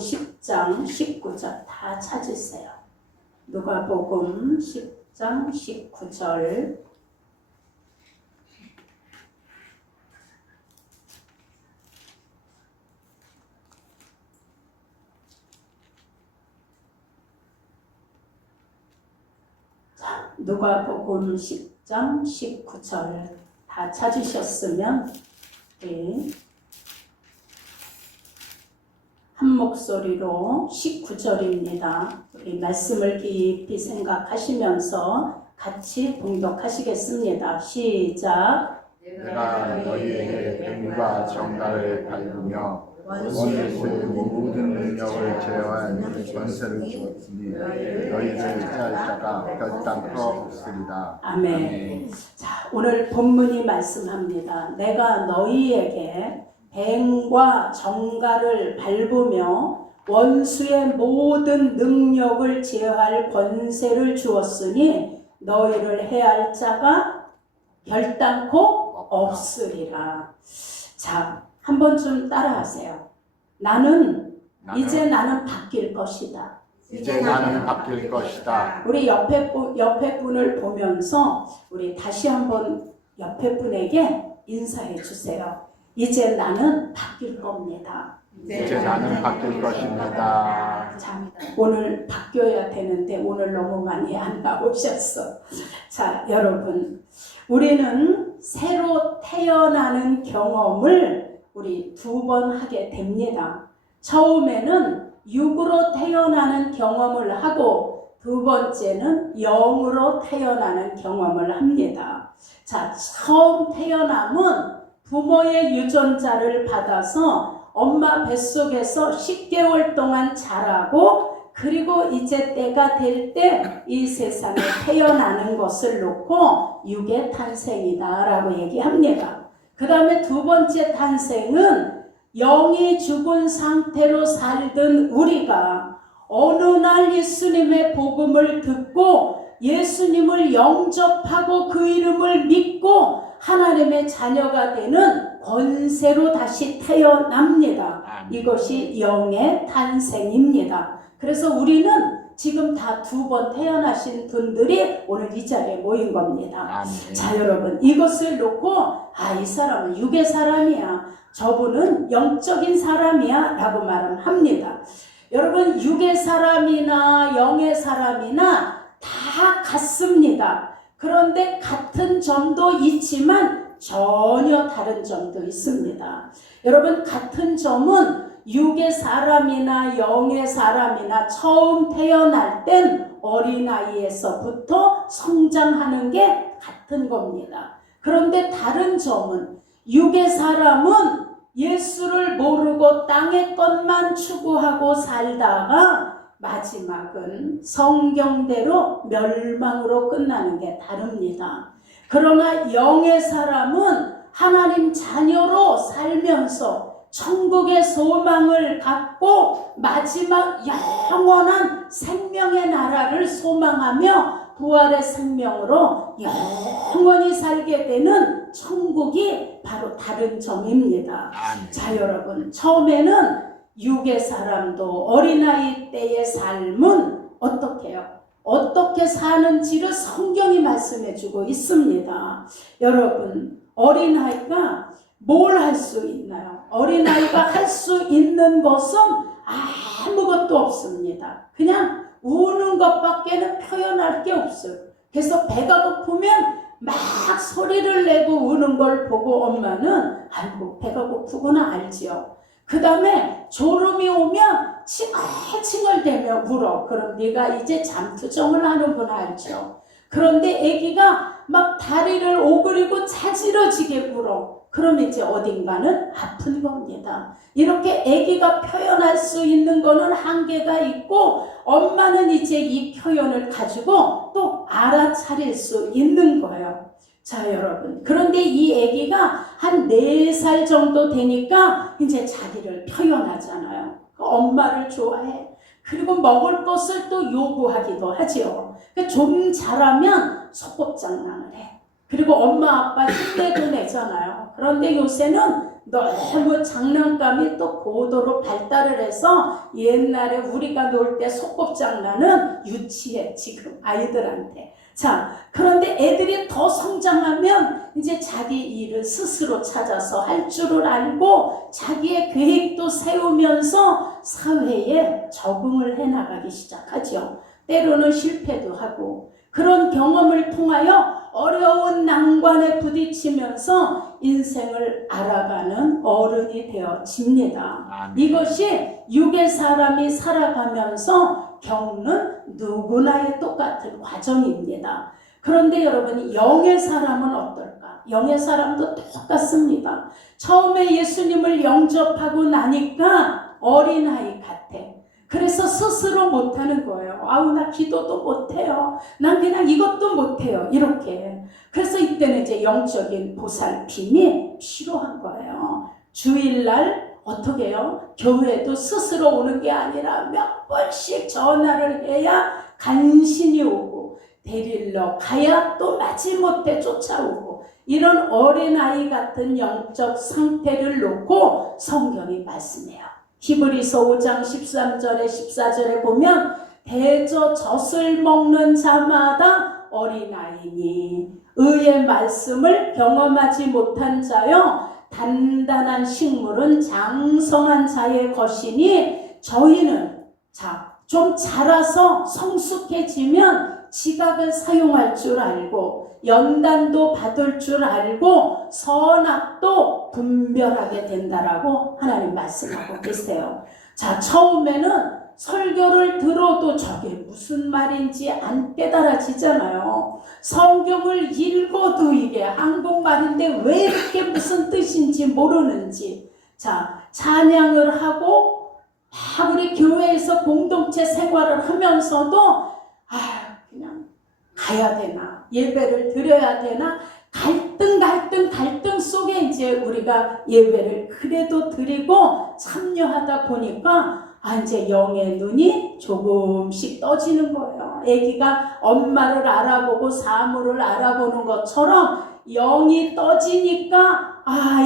10장 19절 다 찾으세요. 누가복음 10장 19절. 자, 누가복음 10장 19절 다 찾으셨으면 한 목소리로 19절입니다. 우리 말씀을 깊이 생각하시면서 같이 봉독하시겠습니다. 시작. 내가 너희에게 뱀과 정갈을 밟으며 원수의 모든 능력을 제어한 권세를 주었으니 너희를 해할 자가 결단코 없으리라. 아멘. 자, 오늘 본문이 말씀합니다. 내가 너희에게 뱀과 정갈을 밟으며 원수의 모든 능력을 제어할 권세를 주었으니 너희를 해할 자가 결단코 없으리라. 자, 한번 좀 따라하세요. 이제 나는 바뀔 것이다. 이제 나는 바뀔 것이다. 우리 옆에 분을 보면서 우리 다시 한번 옆에 분에게 인사해 주세요. 이제 나는 바뀔 겁니다. 이제 나는 바뀔 것입니다. 자, 오늘 바뀌어야 되는데 오늘 너무 많이 안 나오셨어. 자, 여러분, 우리는 새로 태어나는 경험을 우리 2번 하게 됩니다. 처음에는 육으로 태어나는 경험을 하고 두 번째는 영으로 태어나는 경험을 합니다. 자, 처음 태어남은 부모의 유전자를 받아서 엄마 뱃속에서 10개월 동안 자라고 그리고 이제 때가 될 때 이 세상에 태어나는 것을 놓고 육의 탄생이다 라고 얘기합니다. 그 다음에 두 번째 탄생은 영이 죽은 상태로 살던 우리가 어느 날 예수님의 복음을 듣고 예수님을 영접하고 그 이름을 믿고 하나님의 자녀가 되는 권세로 다시 태어납니다. 이것이 영의 탄생입니다. 그래서 우리는 지금 다 2번 태어나신 분들이 오늘 이 자리에 모인 겁니다. 자, 여러분, 이것을 놓고 이 사람은 육의 사람이야, 저분은 영적인 사람이야 라고 말합니다. 여러분, 육의 사람이나 영의 사람이나 다 같습니다. 그런데 같은 점도 있지만 전혀 다른 점도 있습니다. 여러분, 같은 점은 육의 사람이나 영의 사람이나 처음 태어날 땐 어린아이에서부터 성장하는 게 같은 겁니다. 그런데 다른 점은 육의 사람은 예수를 모르고 땅의 것만 추구하고 살다가 마지막은 성경대로 멸망으로 끝나는 게 다릅니다. 그러나 영의 사람은 하나님 자녀로 살면서 천국의 소망을 갖고 마지막 영원한 생명의 나라를 소망하며 부활의 생명으로 영원히 살게 되는 천국이 바로 다른 점입니다. 자, 여러분, 처음에는 육의 사람도 어린아이 때의 삶은 어떻게 해요? 어떻게 사는지를 성경이 말씀해 주고 있습니다. 여러분, 어린아이가 뭘 할 수 있나요? 어린아이가 할 수 있는 것은 아무것도 없습니다. 그냥 우는 것밖에는 표현할 게 없어요. 그래서 배가 고프면 막 소리를 내고 우는 걸 보고 엄마는 아이고 배가 고프구나 알지요. 그 다음에 졸음이 오면 칭얼칭얼대며 울어. 그럼 네가 이제 잠투정을 하는구나 알죠. 그런데 아기가 막 다리를 오그리고 자지러지게 울어. 그럼 이제 어딘가는 아픈 겁니다. 이렇게 아기가 표현할 수 있는 거는 한계가 있고 엄마는 이제 이 표현을 가지고 또 알아차릴 수 있는 거예요. 자, 여러분, 그런데 이 아기가 한 4살 정도 되니까 이제 자기를 표현하잖아요. 엄마를 좋아해. 그리고 먹을 것을 또 요구하기도 하지요. 좀 자라면 소꿉장난을 해. 그리고 엄마 아빠 흉내도 내잖아요. 그런데 요새는 너무 장난감이 또 고도로 발달을 해서 옛날에 우리가 놀 때 소꿉장난은 유치해 지금 아이들한테. 자, 그런데 애들이 더 성장하면 이제 자기 일을 스스로 찾아서 할 줄을 알고 자기의 계획도 세우면서 사회에 적응을 해나가기 시작하죠. 때로는 실패도 하고 그런 경험을 통하여 어려운 난관에 부딪히면서 인생을 알아가는 어른이 되어집니다. 아멘. 이것이 육의 사람이 살아가면서 겪는 누구나의 똑같은 과정입니다. 그런데 여러분, 영의 사람은 어떨까? 영의 사람도 똑같습니다. 처음에 예수님을 영접하고 나니까 어린아이 같아. 그래서 스스로 못하는 거예요. 아우, 나 기도도 못해요. 난 그냥 이것도 못해요. 이렇게. 그래서 이때는 이제 영적인 보살핌이 필요한 거예요. 주일날 어떻게 해요? 교회도 스스로 오는 게 아니라 몇 번씩 전화를 해야 간신히 오고 데리러 가야 또 마지못해 쫓아오고 이런 어린아이 같은 영적 상태를 놓고 성경이 말씀해요. 히브리서 5장 13절에 14절에 보면 대저 젖을 먹는 자마다 어린아이니 의의 말씀을 경험하지 못한 자여 단단한 식물은 장성한 자의 것이니 저희는 좀 자라서 성숙해지면 지각을 사용할 줄 알고 연단도 받을 줄 알고 선악도 분별하게 된다라고 하나님 말씀하고 계세요. 자, 처음에는 설교를 들어도 저게 무슨 말인지 안 깨달아지잖아요. 성경을 읽어도 이게 한국말인데 왜 이렇게 무슨 뜻인지 모르는지. 자, 찬양을 하고 막 우리 교회에서 공동체 생활을 하면서도 그냥 가야 되나, 예배를 드려야 되나, 갈등 속에 이제 우리가 예배를 그래도 드리고 참여하다 보니까 이제 영의 눈이 조금씩 떠지는 거예요. 아기가 엄마를 알아보고 사물을 알아보는 것처럼 영이 떠지니까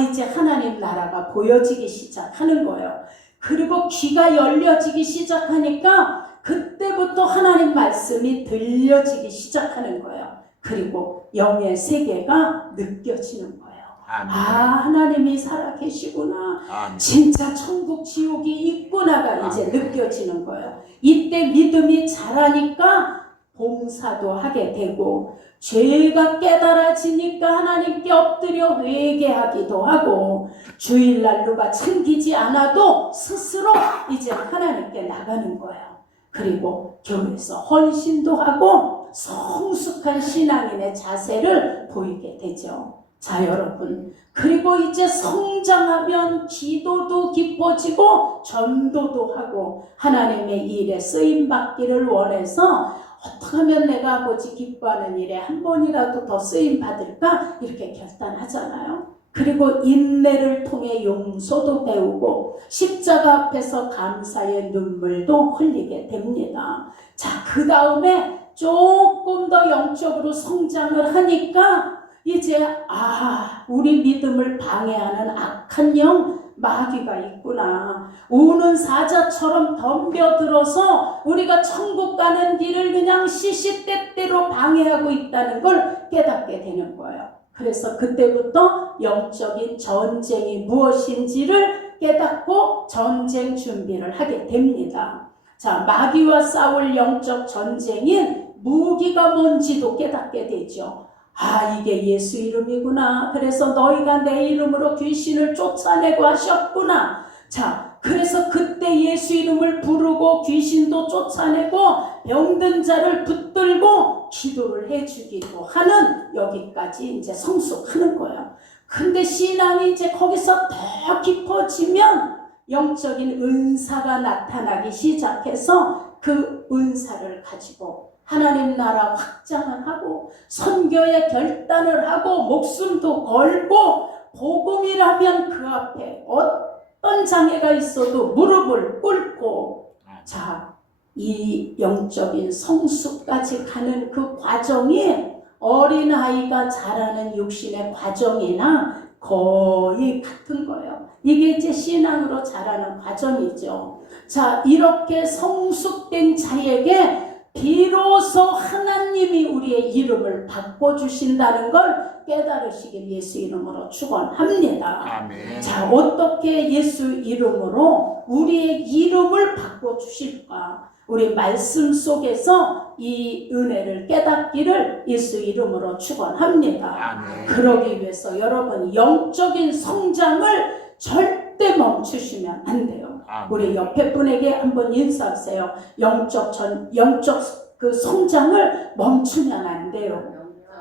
이제 하나님 나라가 보여지기 시작하는 거예요. 그리고 귀가 열려지기 시작하니까 그때부터 하나님 말씀이 들려지기 시작하는 거예요. 그리고 영의 세계가 느껴지는 거예요. 아멘. 하나님이 살아계시구나. 아멘. 진짜 천국 지옥이 있구나가 이제 아멘. 느껴지는 거예요. 이때 믿음이 자라니까 봉사도 하게 되고 죄가 깨달아지니까 하나님께 엎드려 회개하기도 하고 주일날 누가 챙기지 않아도 스스로 이제 하나님께 나가는 거예요. 그리고 교회에서 헌신도 하고 성숙한 신앙인의 자세를 보이게 되죠. 자, 여러분, 그리고 이제 성장하면 기도도 깊어지고 전도도 하고 하나님의 일에 쓰임받기를 원해서 어떻게 하면 내가 아버지 기뻐하는 일에 한 번이라도 더 쓰임받을까 이렇게 결단하잖아요. 그리고 인내를 통해 용서도 배우고 십자가 앞에서 감사의 눈물도 흘리게 됩니다. 자, 그 다음에 조금 더 영적으로 성장을 하니까 이제 우리 믿음을 방해하는 악한 영 마귀가 있구나. 우는 사자처럼 덤벼들어서 우리가 천국 가는 길을 그냥 시시때때로 방해하고 있다는 걸 깨닫게 되는 거예요. 그래서 그때부터 영적인 전쟁이 무엇인지를 깨닫고 전쟁 준비를 하게 됩니다. 자, 마귀와 싸울 영적 전쟁인 무기가 뭔지도 깨닫게 되죠. 이게 예수 이름이구나. 그래서 너희가 내 이름으로 귀신을 쫓아내고 하셨구나. 자, 그래서 그때 예수 이름을 부르고 귀신도 쫓아내고 병든 자를 붙들고 기도를 해주기도 하는 여기까지 이제 성숙하는 거예요. 근데 신앙이 이제 거기서 더 깊어지면 영적인 은사가 나타나기 시작해서 그 은사를 가지고 하나님 나라 확장을 하고 선교에 결단을 하고 목숨도 걸고 복음이라면 그 앞에 어떤 장애가 있어도 무릎을 꿇고 자, 이 영적인 성숙까지 가는 그 과정이 어린아이가 자라는 육신의 과정이나 거의 같은 거예요. 이게 이제 신앙으로 자라는 과정이죠. 자, 이렇게 성숙된 자에게 비로소 하나님이 우리의 이름을 바꿔주신다는 걸 깨달으시길 예수 이름으로 축원합니다. 아멘. 자, 어떻게 예수 이름으로 우리의 이름을 바꿔주실까? 우리 말씀 속에서 이 은혜를 깨닫기를 예수 이름으로 축원합니다. 아멘. 그러기 위해서 여러분 영적인 성장을 절대 멈추시면 안 돼요. 아멘. 우리 옆에 분에게 한번 인사하세요. 영적 그 성장을 멈추면 안 돼요.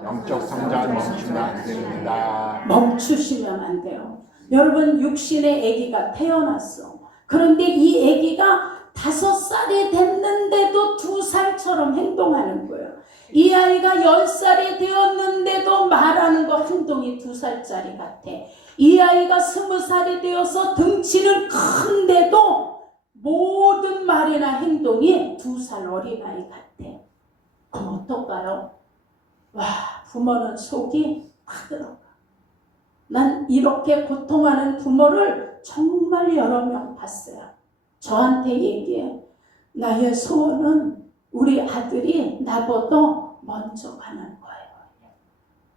영적 성장을 멈추면 안 됩니다. 멈추시면 안 돼요. 여러분 육신의 아기가 태어났어. 그런데 이 아기가 5살이 됐는데도 2살처럼 행동하는 거예요. 이 아이가 10살이 되었는데도 말하는 거 행동이 2살짜리 같아. 이 아이가 20살이 되어서 덩치는 큰데도 모든 말이나 행동이 2살 어린아이 같아. 그럼 어떨까요? 와, 부모는 속이 타들어가. 난 이렇게 고통하는 부모를 정말 여러 명 봤어요. 저한테 얘기해. 나의 소원은 우리 아들이 나보다 먼저 가는 거예요.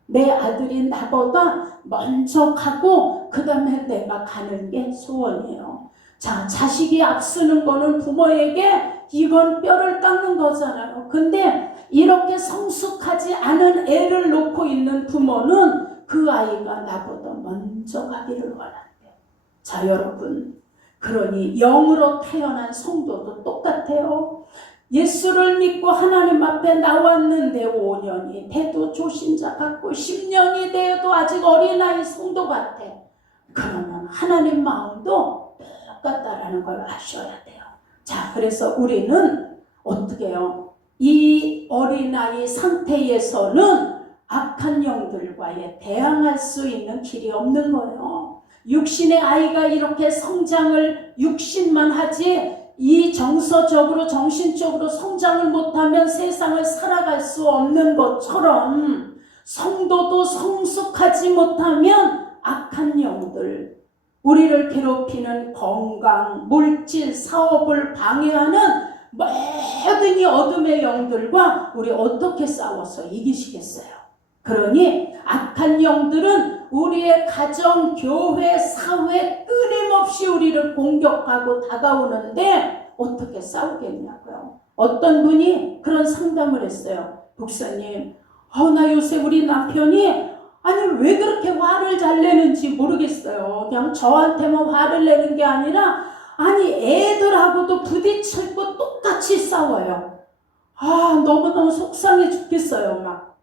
내 아들이 나보다 먼저 가고 그 다음에 내가 가는 게 소원이에요. 자, 자식이 앞서는 거는 부모에게 이건 뼈를 깎는 거잖아요. 근데 이렇게 성숙하지 않은 애를 놓고 있는 부모는 그 아이가 나보다 먼저 가기를 원한대요. 자, 여러분, 그러니 영으로 태어난 성도도 똑같아요. 예수를 믿고 하나님 앞에 나왔는데 5년이 돼도 조신자 같고 10년이 되어도 아직 어린아이 성도 같아. 그러면 하나님 마음도 똑같다라는 걸 아셔야 돼요. 자, 그래서 우리는 어떻게 해요? 이 어린아이 상태에서는 악한 영들과의 대항할 수 있는 길이 없는 거예요. 육신의 아이가 이렇게 성장을 육신만 하지 이 정서적으로 정신적으로 성장을 못하면 세상을 살아갈 수 없는 것처럼 성도도 성숙하지 못하면 악한 영들, 우리를 괴롭히는 건강, 물질, 사업을 방해하는 모든 이 어둠의 영들과 우리 어떻게 싸워서 이기시겠어요? 그러니 악한 영들은 우리의 가정, 교회, 사회 끊임없이 우리를 공격하고 다가오는데 어떻게 싸우겠냐고요. 어떤 분이 그런 상담을 했어요. 목사님, 나 요새 우리 남편이 아니 왜 그렇게 화를 잘 내는지 모르겠어요. 그냥 저한테만 화를 내는 게 아니라 아니 애들하고도 부딪힐 거 똑같이 싸워요. 너무너무 속상해 죽겠어요. 막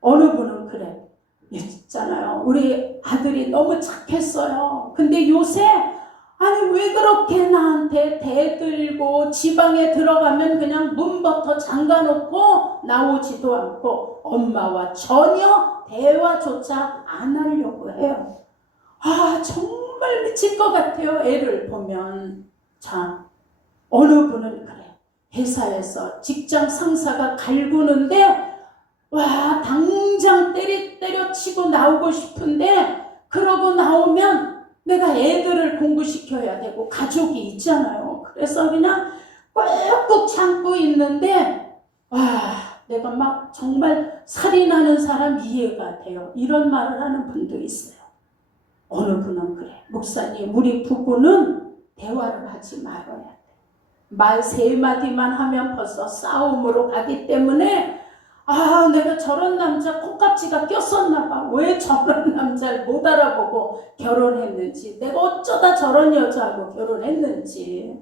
어느 분은 그래. 있잖아요. 우리 아들이 너무 착했어요. 근데 요새 아니 왜 그렇게 나한테 대들고 지방에 들어가면 그냥 문부터 잠가놓고 나오지도 않고 엄마와 전혀 대화조차 안 하려고 해요. 정말 미칠 것 같아요. 애를 보면. 자, 어느 분은 그래. 회사에서 직장 상사가 갈구는데 당장 때려치고 나오고 싶은데 그러고 나오면 내가 애들을 공부시켜야 되고 가족이 있잖아요. 그래서 그냥 꾹꾹 참고 있는데 내가 막 정말 살이 나는 사람 이해가 돼요. 이런 말을 하는 분도 있어요. 어느 분은 그래. 목사님, 우리 부부는 대화를 하지 말아야 돼. 말 3마디만 하면 벌써 싸움으로 가기 때문에 내가 저런 남자 콩깍지가 꼈었나 봐. 왜 저런 남자를 못 알아보고 결혼했는지, 내가 어쩌다 저런 여자하고 결혼했는지.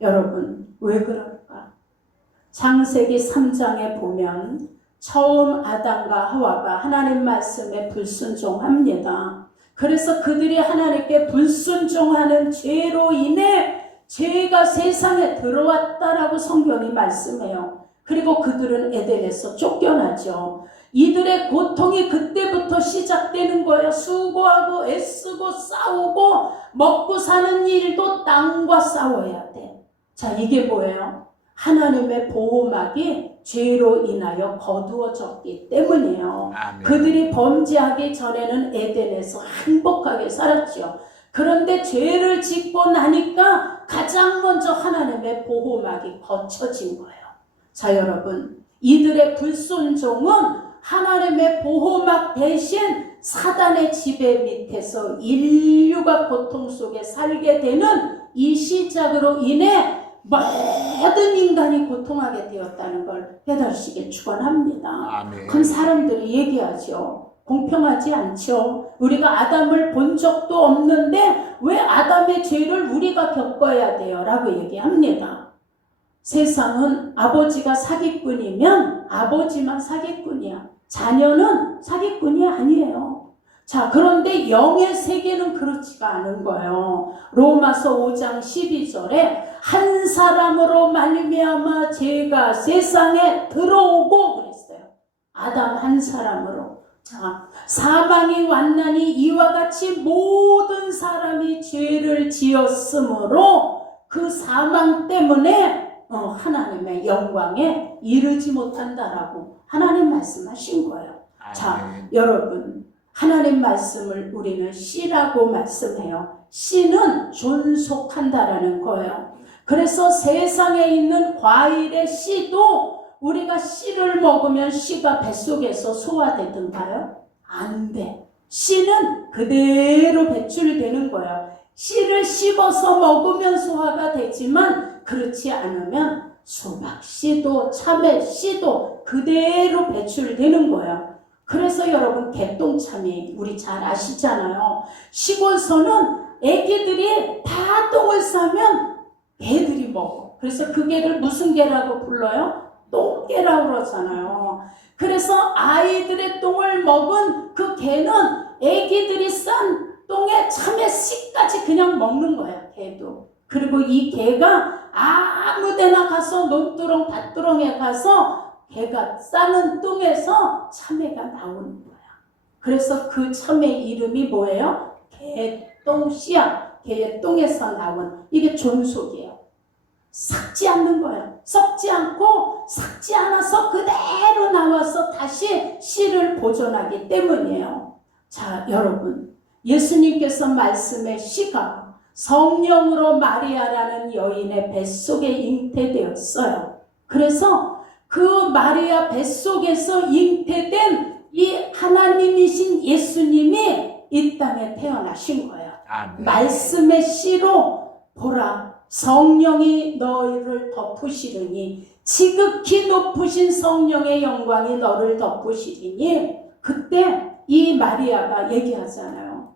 여러분, 왜 그럴까? 창세기 3장에 보면 처음 아담과 하와가 하나님 말씀에 불순종합니다. 그래서 그들이 하나님께 불순종하는 죄로 인해 죄가 세상에 들어왔다라고 성경이 말씀해요. 그리고 그들은 에덴에서 쫓겨나죠. 이들의 고통이 그때부터 시작되는 거예요. 수고하고 애쓰고 싸우고 먹고 사는 일도 땅과 싸워야 돼. 자, 이게 뭐예요? 하나님의 보호막이 죄로 인하여 거두어졌기 때문이에요. 아멘. 그들이 범죄하기 전에는 에덴에서 행복하게 살았죠. 그런데 죄를 짓고 나니까 가장 먼저 하나님의 보호막이 거쳐진 거예요. 자, 여러분, 이들의 불순종은 하나님의 보호막 대신 사단의 지배 밑에서 인류가 고통 속에 살게 되는 이 시작으로 인해 모든 인간이 고통하게 되었다는 걸 깨달으시길 축원합니다. 아멘. 그럼 사람들이 얘기하죠. 공평하지 않죠. 우리가 아담을 본 적도 없는데 왜 아담의 죄를 우리가 겪어야 돼요? 라고 얘기합니다. 세상은 아버지가 사기꾼이면 아버지만 사기꾼이야. 자녀는 사기꾼이 아니에요. 자, 그런데 영의 세계는 그렇지가 않은 거예요. 로마서 5장 12절에 한 사람으로 말미암아 죄가 세상에 들어오고 그랬어요. 아담 한 사람으로. 자, 사망이 왔나니 이와 같이 모든 사람이 죄를 지었으므로 그 사망 때문에 하나님의 영광에 이르지 못한다라고 하나님 말씀하신 거예요. 자, 여러분, 하나님 말씀을 우리는 씨라고 말씀해요. 씨는 존속한다라는 거예요. 그래서 세상에 있는 과일의 씨도 우리가 씨를 먹으면 씨가 뱃속에서 소화되던가요? 안 돼. 씨는 그대로 배출되는 거예요. 씨를 씹어서 먹으면 소화가 되지만 그렇지 않으면 수박 씨도 참외 씨도 그대로 배출되는 거예요. 그래서 여러분, 개똥참이 우리 잘 아시잖아요. 시골서는 애기들이 다 똥을 싸면 개들이 먹어. 그래서 그 개를 무슨 개라고 불러요? 똥개라고 그러잖아요. 그래서 아이들의 똥을 먹은 그 개는 애기들이 싼 똥에 참외 씨까지 그냥 먹는 거야, 개도. 그리고 이 개가 아무 데나 가서 논두렁 밭두렁에 가서 개가 싸는 똥에서 참외가 나오는 거야. 그래서 그 참외 이름이 뭐예요? 개똥씨야. 개의 똥에서 나온, 이게 존속이에요. 삭지 않는 거예요. 썩지 않고 삭지 않아서 그대로 나와서 다시 씨를 보존하기 때문이에요. 자, 여러분, 예수님께서 말씀의 씨가 성령으로 마리아라는 여인의 뱃속에 잉태되었어요. 그래서 그 마리아 뱃속에서 잉태된 이 하나님이신 예수님이 이 땅에 태어나신 거예요. 아멘. 말씀의 씨로 보라, 성령이 너희를 덮으시리니 지극히 높으신 성령의 영광이 너를 덮으시리니, 그때 이 마리아가 얘기하잖아요.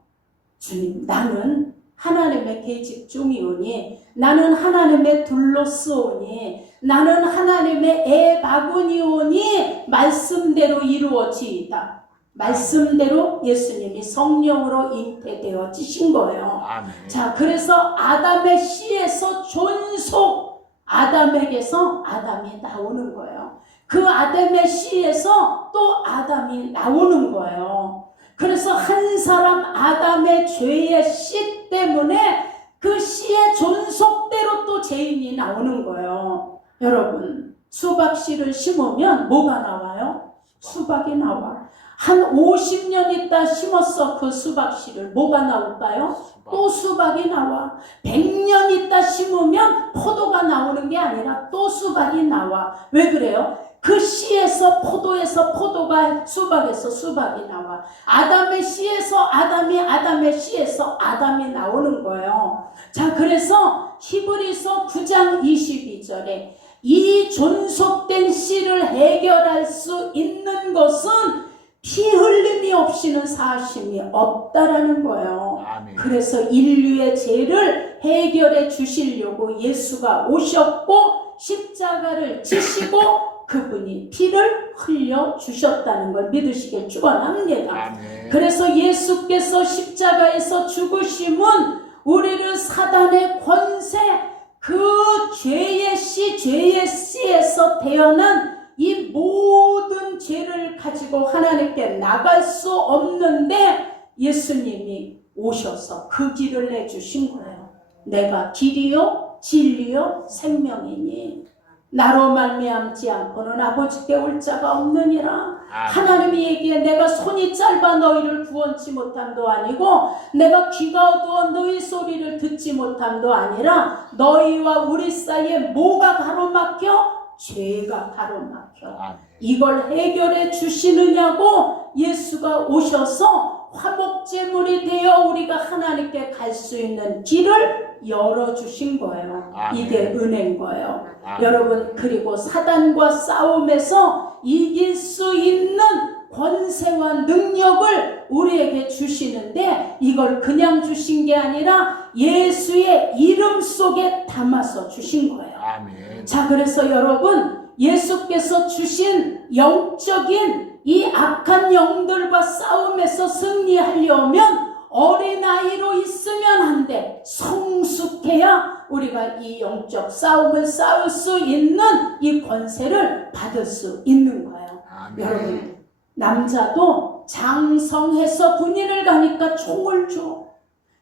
주님, 나는 하나님의 계집종이오니, 나는 하나님의 둘로쓰오니, 나는 하나님의 애바구니오니 말씀대로 이루어지이다. 말씀대로 예수님이 성령으로 잉태되어지신 거예요. 아멘. 자, 그래서 아담의 씨에서 존속, 아담에게서 아담이 나오는 거예요. 그 아담의 씨에서 또 아담이 나오는 거예요. 그래서 한 사람 아담의 죄의 씨 때문에 그 씨의 존속대로 또 죄인이 나오는 거예요. 여러분, 수박 씨를 심으면 뭐가 나와요? 수박이 나와. 한 50년 있다 심었어. 그 수박 씨를 뭐가 나올까요? 또 수박이 나와. 100년 있다 심으면 포도가 나오는 게 아니라 또 수박이 나와. 왜 그래요? 그 씨에서 포도에서 포도가, 수박에서 수박이 나와. 아담의 씨에서 아담이, 아담의 씨에서 아담이 나오는 거예요. 자, 그래서 히브리서 9장 22절에 이 존속된 씨를 해결할 수 있는 것은 피 흘림이 없이는 사심이 없다라는 거예요. 아멘. 그래서 인류의 죄를 해결해 주시려고 예수가 오셨고 십자가를 지시고 그분이 피를 흘려 주셨다는 걸 믿으시길 축원합니다. 아멘. 그래서 예수께서 십자가에서 죽으심은 우리를 사단의 권세, 그 죄의 씨에서 태어난 이 모든 죄를 가지고 하나님께 나갈 수 없는데 예수님이 오셔서 그 길을 내주신 거예요. 내가 길이요 진리요 생명이니. 나로 말미암지 않고는 아버지께 올 자가 없느니라. 아멘. 하나님이 얘기해 내가 손이 짧아 너희를 구원치 못함도 아니고 내가 귀가 어두워 너희 소리를 듣지 못함도 아니라 너희와 우리 사이에 뭐가 가로막혀? 죄가 가로막혀. 아멘. 이걸 해결해 주시느냐고 예수가 오셔서 화목제물이 되어 우리가 하나님께 갈 수 있는 길을 열어주신 거예요. 아멘. 이게 은혜인 거예요. 아멘. 여러분, 그리고 사단과 싸움에서 이길 수 있는 권세와 능력을 우리에게 주시는데 이걸 그냥 주신 게 아니라 예수의 이름 속에 담아서 주신 거예요. 아멘. 자, 그래서 여러분, 예수께서 주신 영적인 이 악한 영들과 싸움에서 승리하려면 어린아이로 있으면 안 돼. 성숙해야 우리가 이 영적 싸움을 싸울 수 있는 이 권세를 받을 수 있는 거예요. 아멘. 여러분, 남자도 장성해서 군인을 가니까 총을 줘.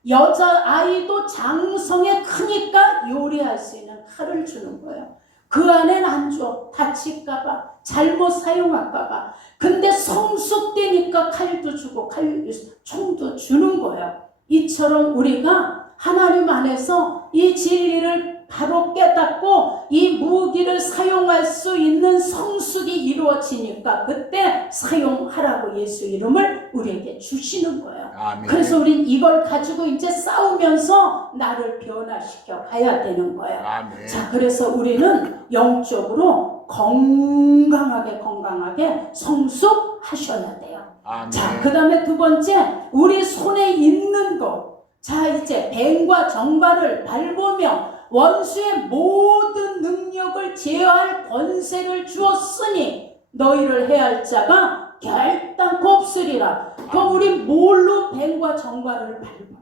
여자아이도 장성에 크니까 요리할 수 있는 칼을 주는 거예요. 그 안엔 안 줘. 다칠까봐, 잘못 사용할까봐. 근데 성숙되니까 칼도 주고 총도 주는 거예요. 이처럼 우리가 하나님 안에서 이 진리를 바로 깨닫고 이 무기를 사용할 수 있는 성숙이 이루어지니까 그때 사용하라고 예수 이름을 우리에게 주시는 거예요. 아멘. 그래서 우린 이걸 가지고 이제 싸우면서 나를 변화시켜 가야 되는 거예요. 아멘. 자, 그래서 우리는 영적으로 건강하게 성숙하셔야 돼요. 아멘. 자, 그 다음에 두 번째, 우리 손에 있는 것. 자, 이제 뱀과 정갈을 밟으며 원수의 모든 능력을 제어할 권세를 주었으니 너희를 해할 자가 결단코 없으리라. 그럼 우리 뭘로 뱀과 정갈을 밟아?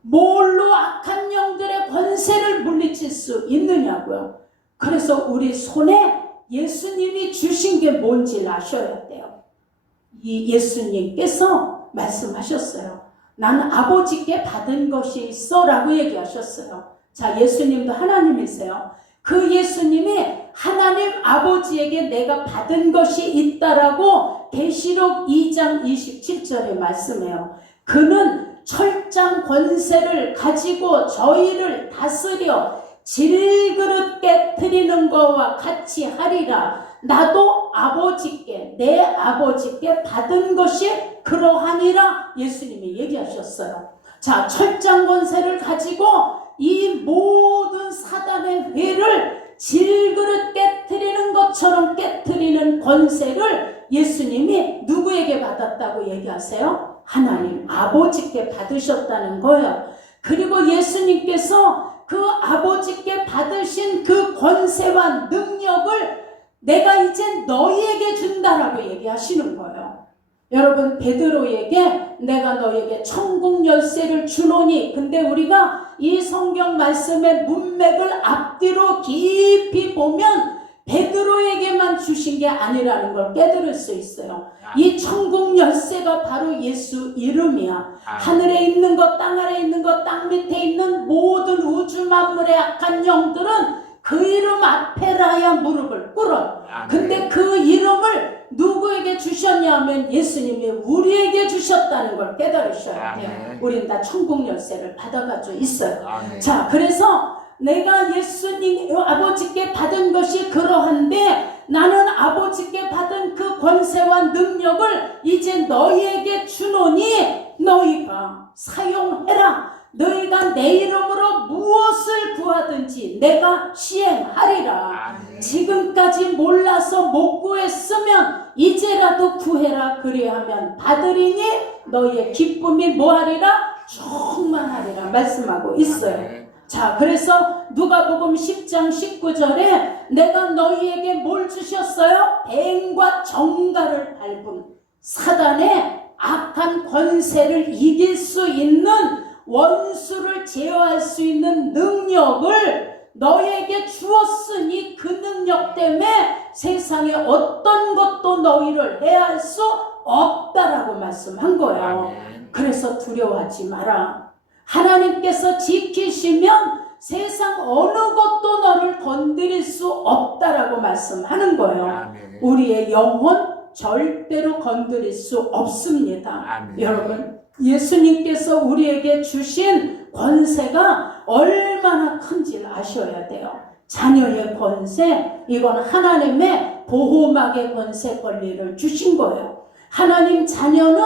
뭘로 악한 영들의 권세를 물리칠 수 있느냐고요. 그래서 우리 손에 예수님이 주신 게 뭔지 아셔야 돼요. 이 예수님께서 말씀하셨어요. 나는 아버지께 받은 것이 있어 라고 얘기하셨어요. 자, 예수님도 하나님이세요. 그 예수님이 하나님 아버지에게 내가 받은 것이 있다라고 계시록 2장 27절에 말씀해요. 그는 철장 권세를 가지고 저희를 다스려 질그릇 깨트리는 것과 같이 하리라. 나도 아버지께 내 아버지께 받은 것이 그러하니라 예수님이 얘기하셨어요. 자, 철장 권세를 가지고 이 모든 사단의 회를 질그릇 깨트리는 것처럼 깨트리는 권세를 예수님이 누구에게 받았다고 얘기하세요? 하나님 아버지께 받으셨다는 거예요. 그리고 예수님께서 그 아버지께 받으신 그 권세와 능력을 내가 이제 너희에게 준다라고 얘기하시는 거예요. 여러분, 베드로에게 내가 너희에게 천국 열쇠를 주노니, 근데 우리가 이 성경 말씀의 문맥을 앞뒤로 깊이 보면 베드로에게만 주신 게 아니라는 걸 깨달을 수 있어요. 이 천국 열쇠가 바로 예수 이름이야. 하늘에 있는 것, 땅 아래 있는 것, 땅 밑에 있는 모든 우주 만물의 악한 영들은 그 이름 앞에라야 무릎을 꿇어. 근데 그 이름을 누구에게 주셨냐면 예수님이 우리에게 주셨다는 걸 깨달으셔야 돼요. 우린 다 천국 열쇠를 받아가지고 있어요. 자, 그래서 내가 예수님 아버지께 받은 것이 그러한데 나는 아버지께 받은 그 권세와 능력을 이제 너희에게 주노니 너희가 사용해라. 너희가 내 이름으로 무엇을 구하든지 내가 시행하리라. 지금까지 몰라서 못 구했으면 이제라도 구해라. 그리하면 받으리니 너희의 기쁨이 뭐하리라? 충만하리라 말씀하고 있어요. 자, 그래서 누가복음 10장 19절에 내가 너희에게 뭘 주셨어요? 뱀과 정갈을 밟은 사단의 악한 권세를 이길 수 있는 원수를 제어할 수 있는 능력을 너희에게 주었으니 그 능력 때문에 세상에 어떤 것도 너희를 해할 수 없다라고 말씀한 거예요. 그래서 두려워하지 마라. 하나님께서 지키시면 세상 어느 것도 너를 건드릴 수 없다라고 말씀하는 거예요. 아멘. 우리의 영혼 절대로 건드릴 수 없습니다. 아멘. 여러분, 예수님께서 우리에게 주신 권세가 얼마나 큰지를 아셔야 돼요. 자녀의 권세, 이건 하나님의 보호막의 권세 권리를 주신 거예요. 하나님 자녀는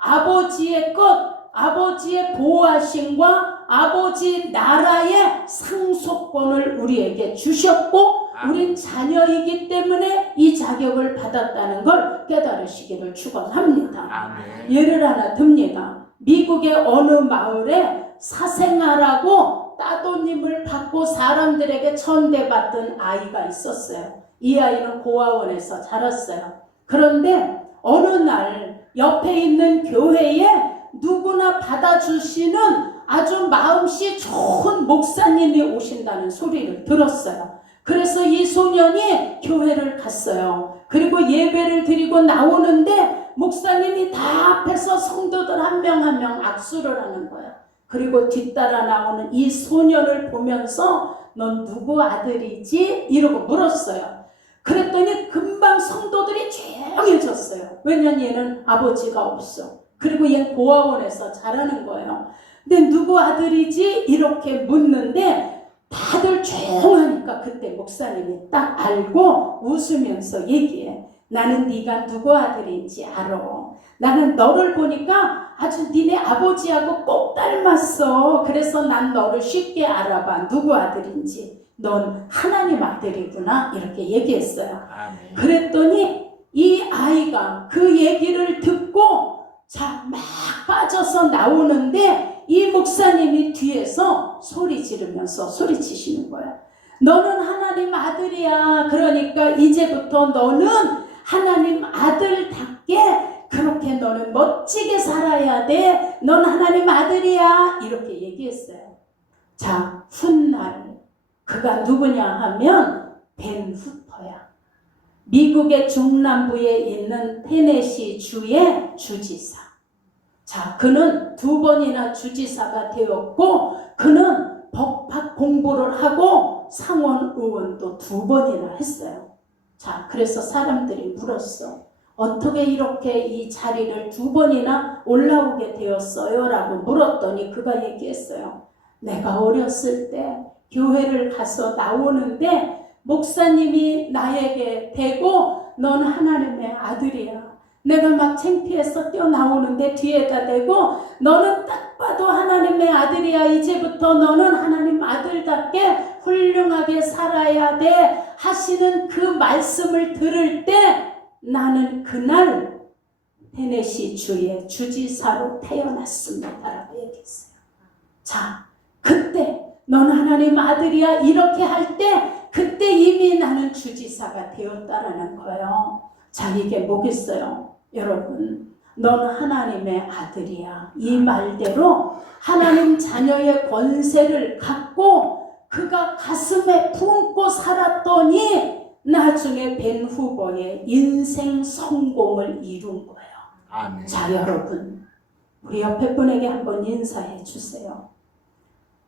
아버지의 것, 아버지의 보호하심과 아버지 나라의 상속권을 우리에게 주셨고, 우린 자녀이기 때문에 이 자격을 받았다는 걸 깨달으시기를 축원합니다. 아멘. 예를 하나 듭니다. 미국의 어느 마을에 사생아라고 따도님을 받고 사람들에게 천대받던 아이가 있었어요. 이 아이는 고아원에서 자랐어요. 그런데 어느 날 옆에 있는 교회에 누구나 받아주시는 아주 마음씨 좋은 목사님이 오신다는 소리를 들었어요. 그래서 이 소년이 교회를 갔어요. 그리고 예배를 드리고 나오는데 목사님이 다 앞에서 성도들 한 명 한 명 악수를 하는 거예요. 그리고 뒤따라 나오는 이 소년을 보면서 넌 누구 아들이지? 이러고 물었어요. 그랬더니 금방 성도들이 조용해졌어요. 왜냐면 얘는 아버지가 없어. 그리고 얘는 고아원에서 자라는 거예요. 근데 누구 아들이지? 이렇게 묻는데 다들 조용하니까 그때 목사님이 딱 알고 웃으면서 얘기해. 나는 네가 누구 아들인지 알아. 나는 너를 보니까 아주 니네 아버지하고 꼭 닮았어. 그래서 난 너를 쉽게 알아봐. 누구 아들인지. 넌 하나님 아들이구나. 이렇게 얘기했어요. 아멘. 그랬더니 이 아이가 그 얘기를 듣고 막 빠져서 나오는데 이 목사님이 뒤에서 소리 지르면서 소리치시는 거예요. 너는 하나님 아들이야. 그러니까 이제부터 너는 하나님 아들답게 그렇게 너는 멋지게 살아야 돼. 넌 하나님 아들이야. 이렇게 얘기했어요. 자, 훗날 그가 누구냐 하면 벤 후터야. 미국의 중남부에 있는 테네시 주의 주지사. 자, 그는 2번이나 주지사가 되었고 그는 법학 공부를 하고 상원 의원도 2번이나 했어요. 자, 그래서 사람들이 물었어. 어떻게 이렇게 이 자리를 2번이나 올라오게 되었어요? 라고 물었더니 그가 얘기했어요. 내가 어렸을 때 교회를 가서 나오는데 목사님이 나에게 대고 넌 하나님의 아들이야. 내가 막 창피해서 뛰어나오는데 뒤에다 대고 너는 딱 봐도 하나님의 아들이야. 이제부터 너는 하나님 아들답게 훌륭하게 살아야 돼 하시는 그 말씀을 들을 때 나는 그날 테네시 주의 주지사로 태어났습니다라고 얘기했어요. 자, 그때 넌 하나님 아들이야 이렇게 할 때 그때 이미 나는 주지사가 되었다라는 거예요. 자, 이게 뭐겠어요? 여러분, 넌 하나님의 아들이야. 이 말대로 하나님 자녀의 권세를 갖고 그가 가슴에 품고 살았더니 나중에 벤 후보의 인생 성공을 이룬 거예요. 아멘. 자, 여러분, 우리 옆에 분에게 한번 인사해 주세요.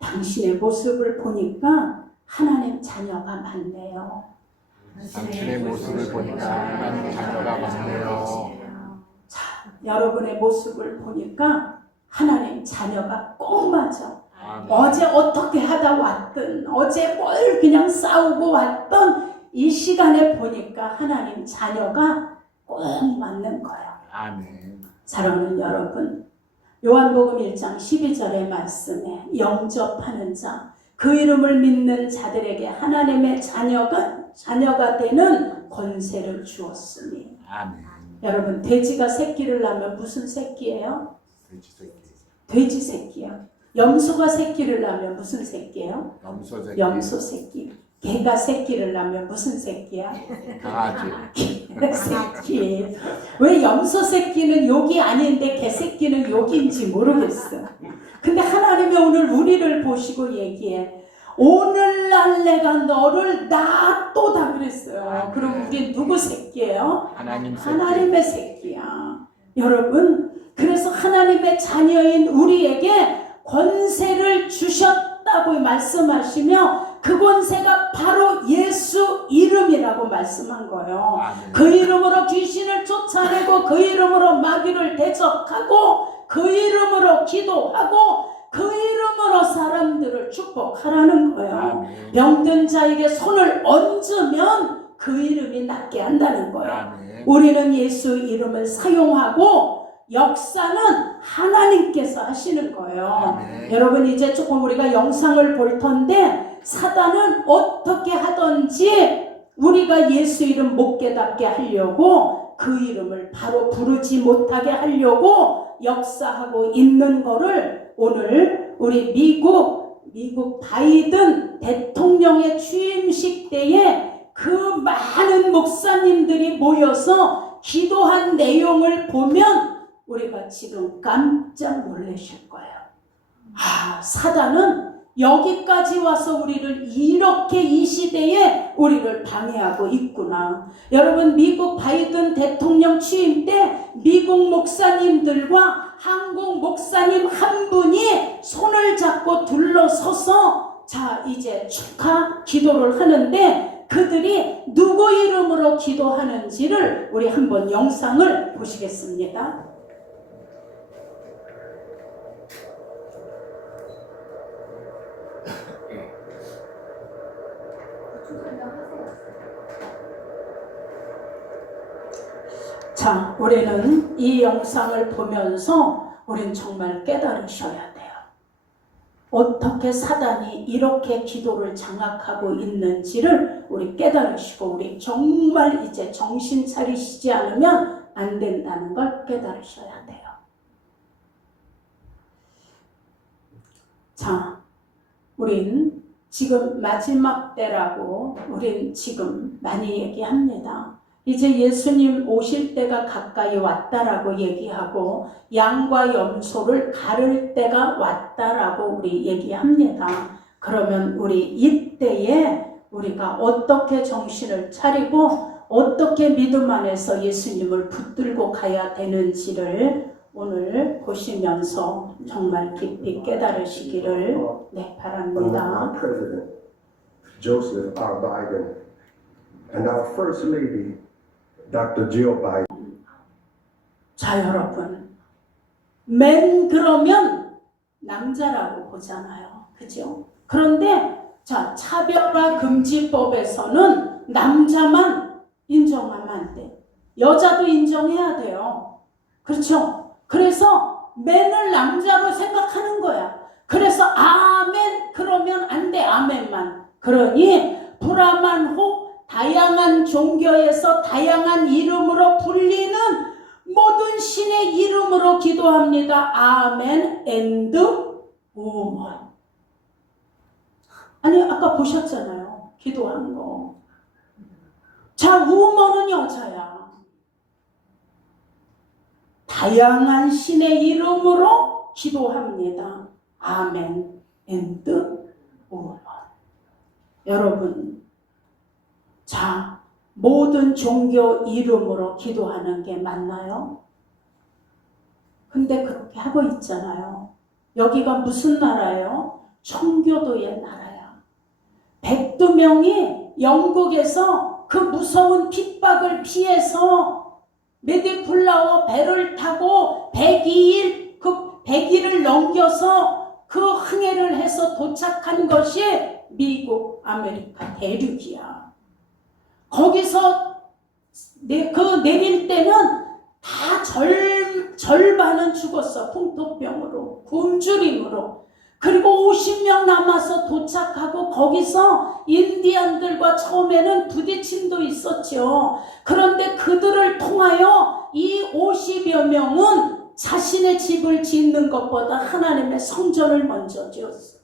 당신의 모습을 보니까 하나님 자녀가 많네요. 당신의 모습을 보니까 하나님 자녀가 많네요. 자, 여러분의 모습을 보니까 하나님 자녀가 꼭 맞아. 아멘. 어제 어떻게 하다 왔든 어제 뭘 그냥 싸우고 왔던 이 시간에 보니까 하나님 자녀가 꼭 맞는 거예요. 아멘. 사랑하는 여러분, 요한복음 1장 12절의 말씀에 영접하는 자, 그 이름을 믿는 자들에게 하나님의 자녀가 되는 권세를 주었으니. 아멘. 여러분, 돼지가 새끼를 낳으면 무슨 새끼예요? 돼지 새끼. 돼지 새끼야. 염소가 새끼를 낳으면 무슨 새끼예요? 염소 새끼. 염소 새끼. 개가 새끼를 낳으면 무슨 새끼야? 강아지. 개 새끼. 왜 염소 새끼는 욕이 아닌데 개 새끼는 욕인지 모르겠어. 근데 하나님이 오늘 우리를 보시고 얘기해. 오늘날 내가 너를 놔또다 그랬어요. 그럼 우리 누구 새끼예요? 하나님 새끼. 하나님의 새끼야. 여러분, 그래서 하나님의 자녀인 우리에게 권세를 주셨다 졌다고 말씀하시며 그 권세가 바로 예수 이름이라고 말씀한 거예요. 아멘. 그 이름으로 귀신을 쫓아내고 그 이름으로 마귀를 대적하고 그 이름으로 기도하고 그 이름으로 사람들을 축복하라는 거예요. 아멘. 병든 자에게 손을 얹으면 그 이름이 낫게 한다는 거예요. 아멘. 우리는 예수 이름을 사용하고 역사는 하나님께서 하시는 거예요. 아멘. 여러분 이제 조금 우리가 영상을 볼 텐데 사단은 어떻게 하든지 우리가 예수 이름 못 깨닫게 하려고 그 이름을 바로 부르지 못하게 하려고 역사하고 있는 거를 오늘 우리 미국 바이든 대통령의 취임식 때에 그 많은 목사님들이 모여서 기도한 내용을 보면 우리가 지금 깜짝 놀라실 거예요. 아, 사단은 여기까지 와서 우리를 이렇게 이 시대에 우리를 방해하고 있구나. 여러분 미국 바이든 대통령 취임 때 미국 목사님들과 한국 목사님 한 분이 손을 잡고 둘러서서 자 이제 축하 기도를 하는데 그들이 누구 이름으로 기도하는지를 우리 한번 영상을 보시겠습니다. 자, 우리는 이 영상을 보면서 우리는 정말 깨달으셔야 돼요. 어떻게 사단이 이렇게 기도를 장악하고 있는지를 우리 깨달으시고 우리 정말 이제 정신 차리시지 않으면 안 된다는 걸 깨달으셔야 돼요. 자, 우린 지금 마지막 때라고 우린 지금 많이 얘기합니다. 이제 예수님 오실 때가 가까이 왔다라고 얘기하고 양과 염소를 가를 때가 왔다라고 우리 얘기합니다. 그러면 우리 이때에 우리가 어떻게 정신을 차리고 어떻게 믿음 안에서 예수님을 붙들고 가야 되는지를 오늘 보시면서 정말 깊이 깨달으시기를 바랍니다. Our president, Joseph R. Biden, and our first lady, Dr. Jill Biden. 자, 여러분. 맨 그러면 남자라고 보잖아요. 그죠? 그런데 자, 차별화 금지법에서는 남자만 인정하면 안 돼. 여자도 인정해야 돼요. 그렇죠? 그래서 맨을 남자로 생각하는 거야. 그래서 아멘 그러면 안 돼. 아멘만. 그러니 브라만 혹 다양한 종교에서 다양한 이름으로 불리는 모든 신의 이름으로 기도합니다. 아멘 앤드 우먼. 아니 아까 보셨잖아요. 기도하는 거. 자, 우먼은 여자야. 다양한 신의 이름으로 기도합니다. 아멘 앤드 우먼. 여러분, 자, 모든 종교 이름으로 기도하는 게 맞나요? 근데 그렇게 하고 있잖아요. 여기가 무슨 나라예요? 청교도의 나라야. 102명이 영국에서 그 무서운 핍박을 피해서 메디플라워 배를 타고 100일을 넘겨서 그 항해를 해서 도착한 것이 미국, 아메리카 대륙이야. 거기서 내릴 때는 다 절반은 죽었어. 풍토병으로, 굶주림으로. 그리고 50명 남아서 도착하고 거기서 인디안들과 처음에는 부딪힘도 있었죠. 그런데 그들을 통하여 이 50여 명은 자신의 집을 짓는 것보다 하나님의 성전을 먼저 지었어.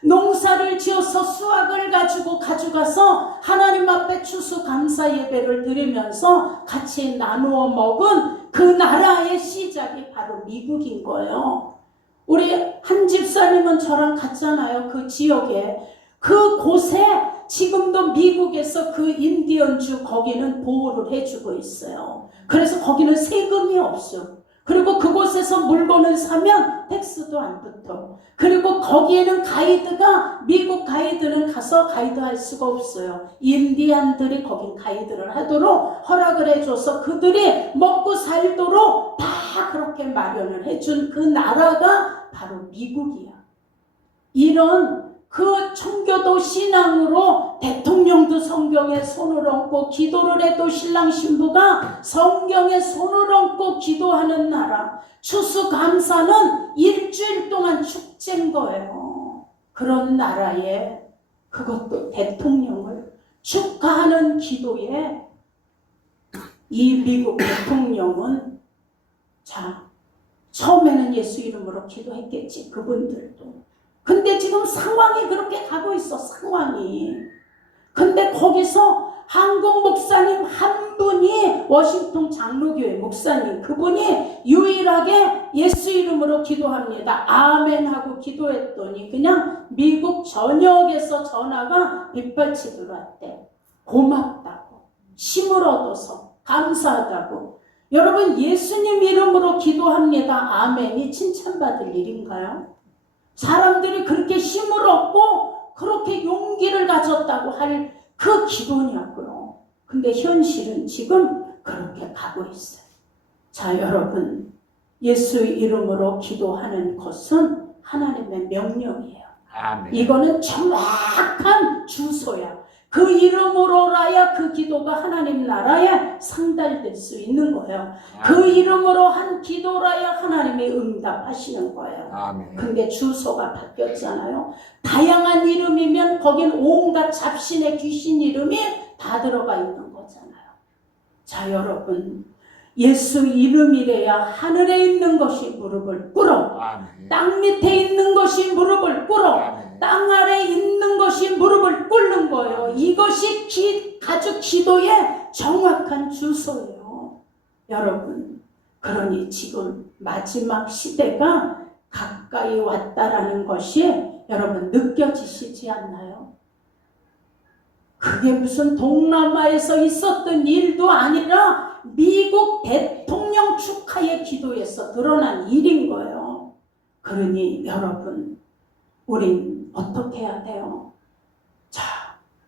농사를 지어서 수확을 가져가서 하나님 앞에 추수감사 예배를 드리면서 같이 나누어 먹은 그 나라의 시작이 바로 미국인 거예요. 우리 한 집사님은 저랑 갔잖아요. 그 지역에. 그 곳에 지금도 미국에서 그 인디언주 거기는 보호를 해주고 있어요. 그래서 거기는 세금이 없어. 그리고 그곳에서 물건을 사면 텍스도 안 붙어. 그리고 거기에는 가이드가, 미국 가이드는 가서 가이드할 수가 없어요. 인디안들이 거긴 가이드를 하도록 허락을 해줘서 그들이 먹고 살도록 다 그렇게 마련을 해준 그 나라가 바로 미국이야. 이런 그 청교도 신앙으로 대통령도 성경에 손을 얹고 기도를 해도 신랑 신부가 성경에 손을 얹고 기도하는 나라. 추수감사는 일주일 동안 축제인 거예요. 그런 나라에, 그것도 대통령을 축하하는 기도에 이 미국 대통령은, 자, 처음에는 예수 이름으로 기도했겠지, 그분들도. 근데 지금 상황이 그렇게 가고 있어, 상황이. 근데 거기서 한국 목사님 한 분이, 워싱턴 장로교회 목사님, 그분이 유일하게 예수 이름으로 기도합니다. 아멘 하고 기도했더니 그냥 미국 전역에서 전화가 빗발치 들어왔대. 고맙다고, 힘을 얻어서 감사하다고. 여러분, 예수님 이름으로 기도합니다. 아멘이 칭찬받을 일인가요? 사람들이 그렇게 힘을 얻고 그렇게 용기를 가졌다고 할 그 기도냐고요. 근데 현실은 지금 그렇게 가고 있어요. 자, 여러분, 예수 이름으로 기도하는 것은 하나님의 명령이에요. 아멘. 이거는 정확한 주소야. 그 이름으로라야 그 기도가 하나님 나라에 상달될 수 있는 거예요. 그 이름으로 한 기도라야 하나님이 응답하시는 거예요. 아멘. 근데 주소가 바뀌었잖아요. 다양한 이름이면 거긴 온갖 잡신의 귀신 이름이 다 들어가 있는 거잖아요. 자, 여러분, 예수 이름이래야 하늘에 있는 것이 무릎을 꿇어. 아멘. 땅 밑에 있는 것이 무릎을 꿇어. 아멘. 땅 아래 있는 것이 무릎을 꿇는 거예요. 이것이 가죽 기도의 정확한 주소예요. 여러분, 그러니 지금 마지막 시대가 가까이 왔다라는 것이 여러분 느껴지시지 않나요? 그게 무슨 동남아에서 있었던 일도 아니라 미국 대통령 축하의 기도에서 드러난 일인 거예요. 그러니 여러분, 우린 어떻게 해야 돼요? 자,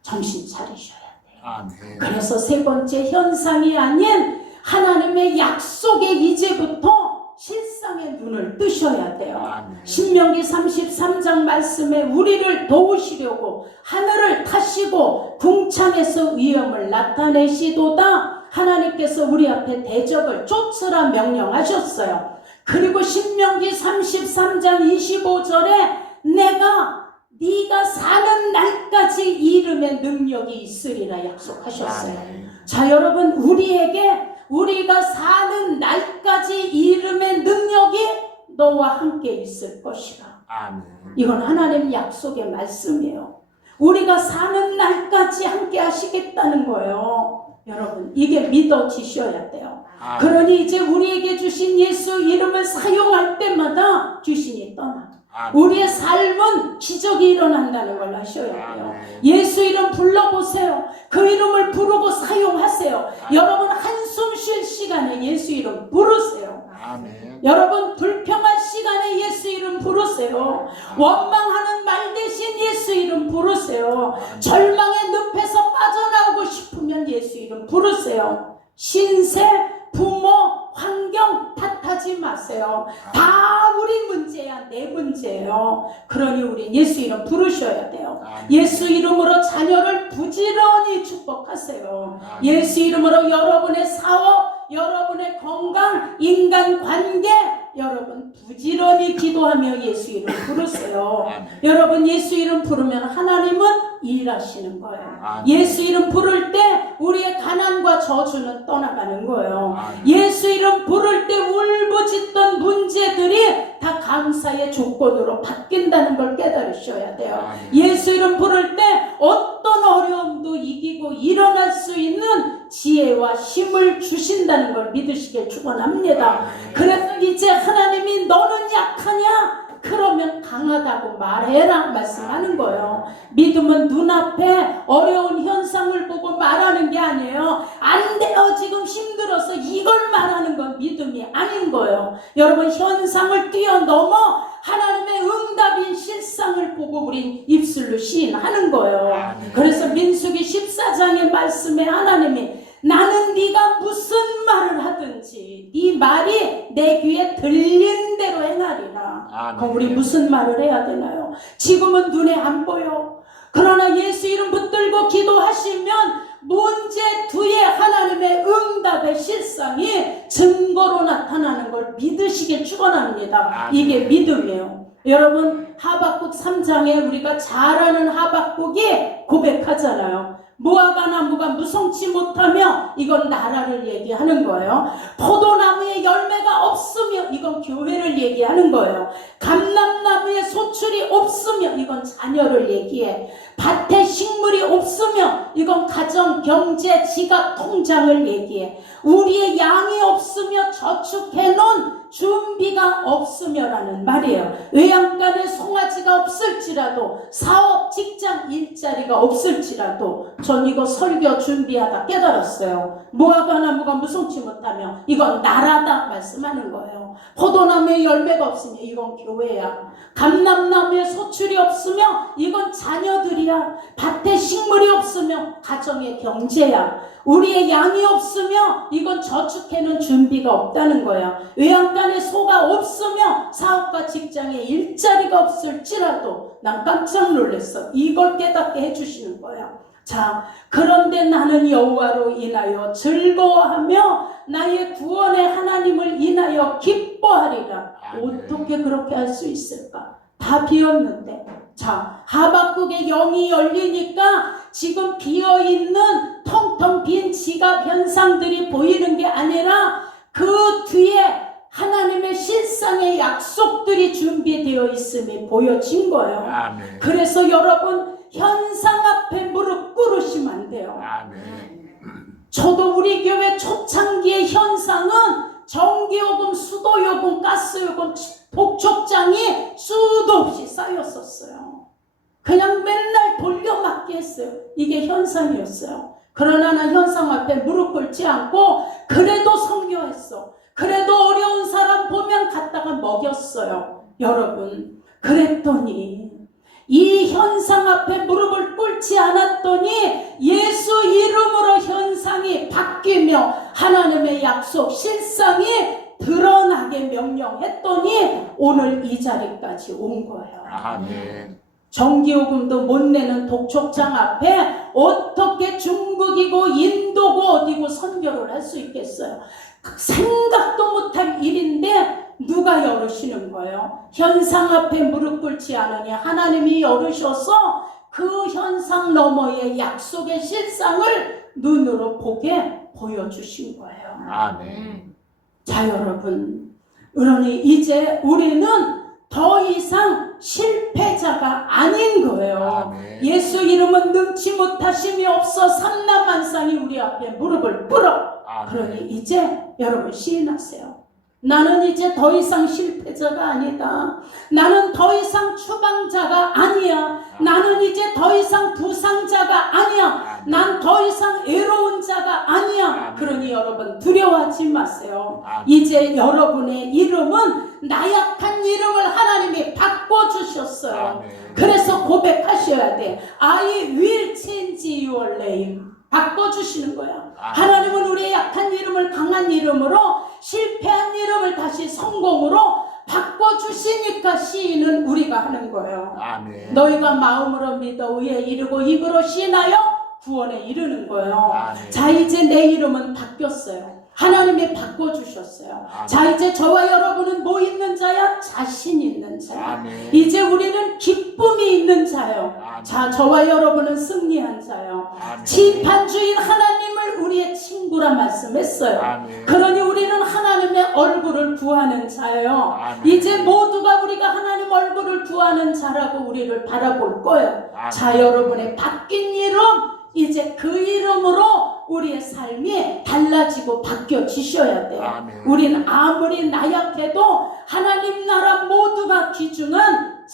정신 차리셔야 돼요. 아멘. 그래서 세 번째 현상이 아닌 하나님의 약속에 이제부터 실상의 눈을 뜨셔야 돼요. 아멘. 신명기 33장 말씀에 우리를 도우시려고 하늘을 타시고 궁창에서 위엄을 나타내시도다. 하나님께서 우리 앞에 대적을 쫓으라 명령하셨어요. 그리고 신명기 33장 25절에 네가 사는 날까지 이름의 능력이 있으리라 약속하셨어요. 아멘. 자, 여러분, 우리가 사는 날까지 이름의 능력이 너와 함께 있을 것이라. 아멘. 이건 하나님 약속의 말씀이에요. 우리가 사는 날까지 함께 하시겠다는 거예요. 여러분, 이게 믿어지셔야 돼요. 아멘. 그러니 이제 우리에게 주신 예수 이름을 사용할 때마다 귀신이 떠나. 아멘. 우리의 삶은 기적이 일어난다는 걸 아셔야 돼요. 아멘. 예수 이름 불러보세요. 그 이름을 부르고 사용하세요. 여러분, 한숨 쉴 시간에 예수 이름 부르세요. 아멘. 여러분, 불평할 시간에 예수 이름 부르세요. 원망하는 말 대신 예수 이름 부르세요. 절망의 늪에서 빠져나오고 싶으면 예수 이름 부르세요. 신세, 부모, 환경 탓하지 마세요. 다 우리 문제야, 내 문제예요. 그러니 우리 예수 이름 부르셔야 돼요. 예수 이름으로 자녀를 부지런히 축복하세요. 예수 이름으로 여러분의 사업, 여러분의 건강, 인간관계 여러분 부지런히 기도하며 예수 이름 부르세요. 여러분, 예수 이름 부르면 하나님은 일하시는 거예요. 예수 이름 부를 때 우리의 가난과 저주는 떠나가는 거예요. 예수 이름 부를 때 울부짖던 문제들이 다 감사의 조건으로 바뀐다는 걸 깨달으셔야 돼요. 예수 이름 부를 때 어떤 어려움도 이기고 일어날 수 있는 지혜와 힘을 주신다는 걸 믿으시길 축원합니다. 그래서 이제 하나님이 너는 약하냐? 그러면 강하다고 말해라 말씀하는 거예요. 믿음은 눈앞에 어려운 현상을 보고 말하는 게 아니에요. 안 되어져 지금 힘들어서 이걸 말하는 건 믿음이 아닌 거예요. 여러분, 현상을 뛰어넘어 하나님의 응답인 실상을 보고 우린 입술로 시인하는 거예요. 그래서 민수기 14장의 말씀에 하나님이 나는 네가 무슨 말을 하든지 네 말이 내 귀에 들린 대로 행하리라. 그럼 우리 무슨 말을 해야 되나요? 지금은 눈에 안 보여. 그러나 예수 이름 붙들고 기도하시면 문제 뒤에 하나님의 응답의 실상이 증거로 나타나는 걸 믿으시길 축원합니다. 이게 믿음이에요. 여러분, 하박국 3장에 우리가 잘 아는 하박국이 고백하잖아요. 무화과 나무가 무성치 못하며 이건 나라를 얘기하는 거예요. 포도나무에 열매가 없으며 이건 교회를 얘기하는 거예요. 감람나무에 소출이 없으며 이건 자녀를 얘기해. 밭에 식물이 없으며 이건 가정, 경제, 지갑, 통장을 얘기해. 우리의 양이 없으며 저축해놓은 준비가 없으며라는 말이에요. 외양간에 송아지가 없을지라도, 사업, 직장, 일자리가 없을지라도 전 이거 설교 준비하다 깨달았어요. 무화과 나무가 무성치 못하며 이건 나라다 말씀하는 거예요. 포도나무에 열매가 없으며 이건 교회야. 감람나무에 소출이 없으며 이건 자녀들이야. 밭에 식물이 없으며 가정의 경제야. 우리의 양이 없으며 이건 저축해놓은 준비가 없다는 거야. 외양간에 소가 없으며 사업과 직장에 일자리가 없을지라도 난 깜짝 놀랐어. 이걸 깨닫게 해주시는 거야. 자, 그런데 나는 여호와로 인하여 즐거워하며 나의 구원의 하나님을 인하여 기뻐하리라. 어떻게 그렇게 할 수 있을까? 다 비었는데. 자, 하박국의 영이 열리니까 지금 비어있는 텅텅 빈 지갑 현상들이 보이는 게 아니라 그 뒤에 하나님의 실상의 약속들이 준비되어 있음이 보여진 거예요. 그래서 여러분, 현상 앞에 무릎 꿇으시면 안 돼요. 저도 우리 교회 초창기의 현상은 전기요금, 수도요금, 가스요금, 독촉장이 수도 없이 쌓였었어요. 그냥 맨날 돌려막기 했어요. 이게 현상이었어요. 그러나 난 현상 앞에 무릎 꿇지 않고 그래도 선교했어. 그래도 어려운 사람 보면 갔다가 먹였어요. 여러분, 그랬더니 이 현상 앞에 무릎을 꿇지 않았더니 예수 이름으로 현상이 바뀌며 하나님의 약속 실상이 드러나게 명령했더니 오늘 이 자리까지 온 거예요. 아멘. 전기요금도 못 내는 독촉장 앞에 어떻게 중국이고 인도고 어디고 선교를 할 수 있겠어요? 생각도 못할 일인데 누가 열으시는 거예요? 현상 앞에 무릎 꿇지 않으니 하나님이 열으셔서 그 현상 너머의 약속의 실상을 눈으로 보게 보여주신 거예요. 아멘. 자, 여러분, 그러니 이제 우리는 더 이상 실패자가 아닌 거예요. 아멘. 예수 이름은 능치 못하심이 없어 삼라만상이 우리 앞에 무릎을 꿇어. 그러니 이제 여러분 시인하세요. 나는 이제 더 이상 실패자가 아니다. 나는 더 이상 추방자가 아니야. 나는 이제 더 이상 부상자가 아니야. 난 더 이상 외로운 자가 아니야. 그러니 여러분 두려워하지 마세요. 이제 여러분의 이름은 나약한 이름을 하나님이 바꿔주셨어요. 그래서 고백하셔야 돼. I will change your name. 바꿔주시는 거야. 하나님은 우리의 약한 이름을 강한 이름으로, 실패한 이름을 다시 성공으로 바꿔주시니까 시인은 우리가 하는 거예요. 아멘. 너희가 마음으로 믿어 의에 이르고 입으로 시인하여 구원에 이르는 거예요. 아멘. 자, 이제 내 이름은 바뀌었어요. 하나님이 바꿔주셨어요. 자, 이제 저와 여러분은 뭐 있는 자야? 자신 있는 자야. 아멘. 이제 우리는 기쁨이 있는 자요. 아멘. 자, 저와 여러분은 승리한 자요. 아멘. 심판주인 하나님을 우리의 친구라 말씀했어요. 아멘. 그러니 우리는 하나님의 얼굴을 구하는 자예요. 아멘. 이제 모두가 우리가 하나님 얼굴을 구하는 자라고 우리를 바라볼 거예요. 아멘. 자, 여러분의 바뀐 이름, 이제 그 이름으로 우리의 삶이 달라지고 바뀌어지셔야 돼요. 아멘. 우리는 아무리 나약해도 하나님 나라 모두가 귀중한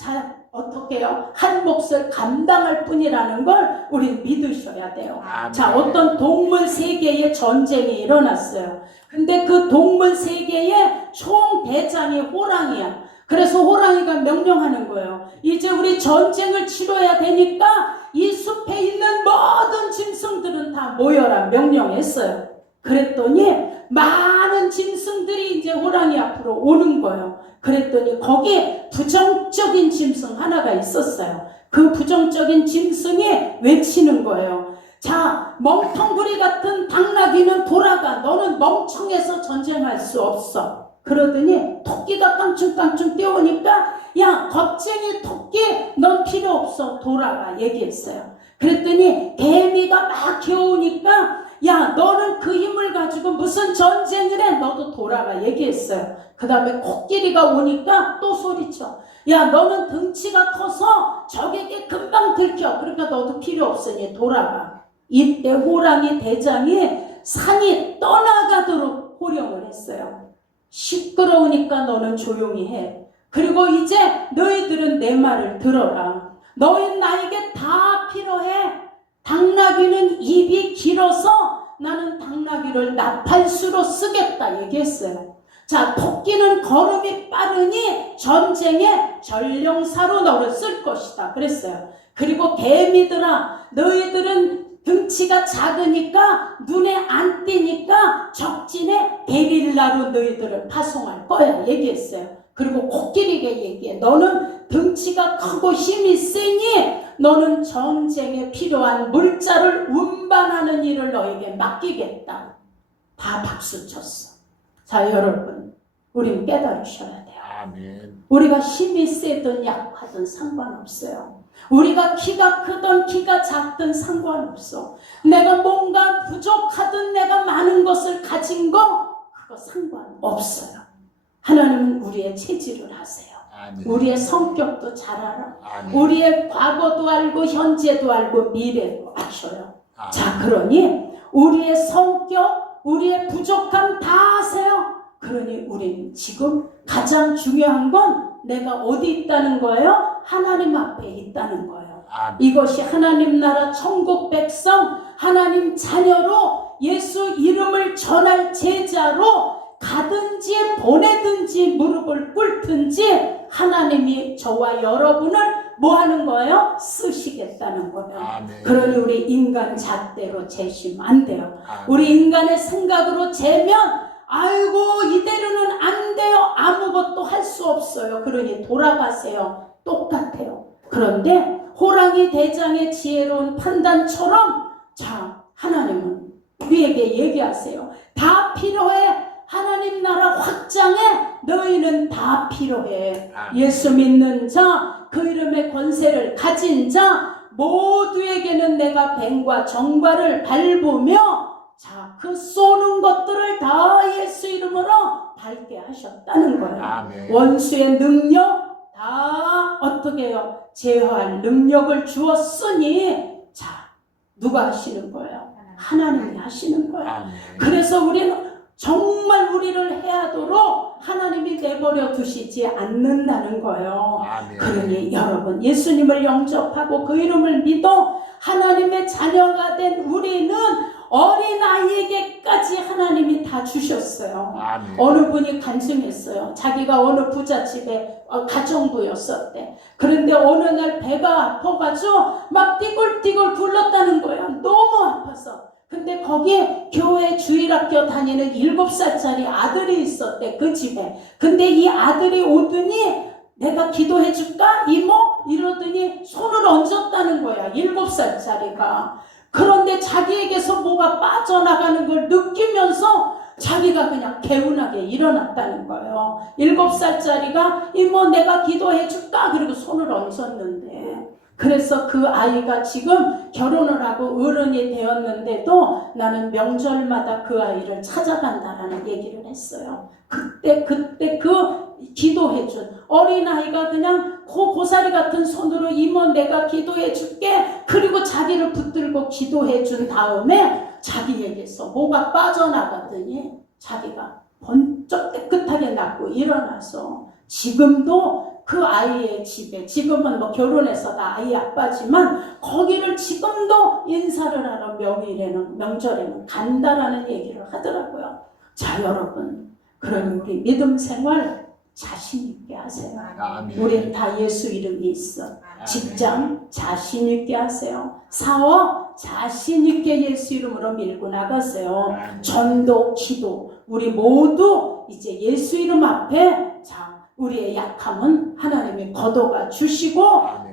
어떻게 해요? 한 몫을 감당할 뿐이라는 걸 우리는 믿으셔야 돼요. 아멘. 자, 어떤 동물 세계의 전쟁이 일어났어요. 근데 그 동물 세계의 총대장이 호랑이야. 그래서 호랑이가 명령하는 거예요. 이제 우리 전쟁을 치러야 되니까 이 숲에 있는 모든 짐승들은 다 모여라 명령했어요. 그랬더니 많은 짐승들이 이제 호랑이 앞으로 오는 거예요. 그랬더니 거기에 부정적인 짐승 하나가 있었어요. 그 부정적인 짐승이 외치는 거예요. 자, 멍텅구리 같은 당나귀는 돌아가. 너는 멍청해서 전쟁할 수 없어. 그러더니 토끼가 깡충깡충 뛰어오니까 야, 겁쟁이 토끼 넌 필요 없어. 돌아가 얘기했어요. 그랬더니 개미가 막 겨우니까 야, 너는 그 힘을 가지고 무슨 전쟁을 해? 너도 돌아가 얘기했어요. 그 다음에 코끼리가 오니까 또 소리쳐. 야, 너는 등치가 커서 적에게 금방 들켜. 그러니까 너도 필요 없으니 돌아가. 이때 호랑이 대장이 산이 떠나가도록 호령을 했어요. 시끄러우니까 너는 조용히 해. 그리고 이제 너희들은 내 말을 들어라. 너희 나에게 다 필요해. 당나귀는 입이 길어서 나는 당나귀를 나팔수로 쓰겠다 얘기했어요. 자, 토끼는 걸음이 빠르니 전쟁에 전령사로 너를 쓸 것이다 그랬어요. 그리고 개미들아, 너희들은 등치가 작으니까 눈에 안 띄니까 적진에 게릴라로 너희들을 파송할 거야 얘기했어요. 그리고 코끼리에게 얘기해. 너는 등치가 크고 힘이 세니 너는 전쟁에 필요한 물자를 운반하는 일을 너에게 맡기겠다. 다 박수 쳤어. 자, 여러분, 우린 깨달으셔야 돼요. 아멘. 우리가 힘이 세든 약하든 상관없어요. 우리가 키가 크든 키가 작든 상관없어. 내가 뭔가 부족하든 내가 많은 것을 가진 거 그거 상관없어요. 하나님은 우리의 체질을 하세요. 아멘. 우리의 성격도 잘 알아. 아멘. 우리의 과거도 알고 현재도 알고 미래도 아셔요. 아멘. 자, 그러니 우리의 성격, 우리의 부족함 다 아세요. 그러니 우리는 지금 가장 중요한 건 내가 어디 있다는 거예요? 하나님 앞에 있다는 거예요. 아멘. 이것이 하나님 나라 천국 백성, 하나님 자녀로 예수 이름을 전할 제자로 가든지 보내든지 무릎을 꿇든지 하나님이 저와 여러분을 뭐 하는 거예요? 쓰시겠다는 거예요. 아멘. 그러니 우리 인간 잣대로 재시면 안 돼요. 아멘. 우리 인간의 생각으로 재면 아이고 이대로는 안 돼요. 아무것도 할 수 없어요. 그러니 돌아가세요. 똑같아요. 그런데 호랑이 대장의 지혜로운 판단처럼 자, 하나님은 우리에게 얘기하세요. 다 필요해. 하나님 나라 확장에 너희는 다 필요해. 아멘. 예수 믿는 자, 그 이름의 권세를 가진 자 모두에게는 내가 뱀과 정과를 밟으며 자, 그 쏘는 것들을 다 예수 이름으로 밟게 하셨다는 거예요. 아멘. 원수의 능력 다 어떻게 해요? 제어할 능력을 주었으니 자, 누가 하시는 거예요? 하나님이 하시는 거예요. 아멘. 그래서 우리는 정말 우리를 해하도록 하나님이 내버려 두시지 않는다는 거예요. 아멘. 그러니 여러분 예수님을 영접하고 그 이름을 믿어 하나님의 자녀가 된 우리는 어린아이에게까지 하나님이 다 주셨어요. 아멘. 어느 분이 간증했어요. 자기가 어느 부잣집에 가정부였었대. 그런데 어느 날 배가 아파가지고 막 띠굴띠굴 굴렀다는 거야. 너무 아파서. 근데 거기에 교회 주일학교 다니는 7살짜리 아들이 있었대. 그 집에. 근데 이 아들이 오더니 내가 기도해 줄까? 이모? 이러더니 손을 얹었다는 거야. 7살짜리가. 그런데 자기에게서 뭐가 빠져나가는 걸 느끼면서 자기가 그냥 개운하게 일어났다는 거예요. 7살짜리가 이모 내가 기도해 줄까? 그리고 손을 얹었는데 그래서 그 아이가 지금 결혼을 하고 어른이 되었는데도 나는 명절마다 그 아이를 찾아간다라는 얘기를 했어요. 그때 그 기도해준 어린아이가 그냥 고사리 같은 손으로 이모 내가 기도해 줄게 그리고 자기를 붙들고 기도해 준 다음에 자기에게서 뭐가 빠져나갔더니 자기가 번쩍 깨끗하게 낫고 일어나서 지금도 그 아이의 집에, 지금은 뭐 결혼해서 다 아이 아빠지만 거기를 지금도 인사를 하러 명절에는 간다라는 얘기를 하더라고요. 자, 여러분, 그러니 우리 믿음 생활 자신 있게 하세요. 아멘. 우린 다 예수 이름이 있어. 직장 자신 있게 하세요. 사업 자신 있게 예수 이름으로 밀고 나가세요. 전도, 기도, 우리 모두 이제 예수 이름 앞에, 자, 우리의 약함은 하나님이 걷어가 주시고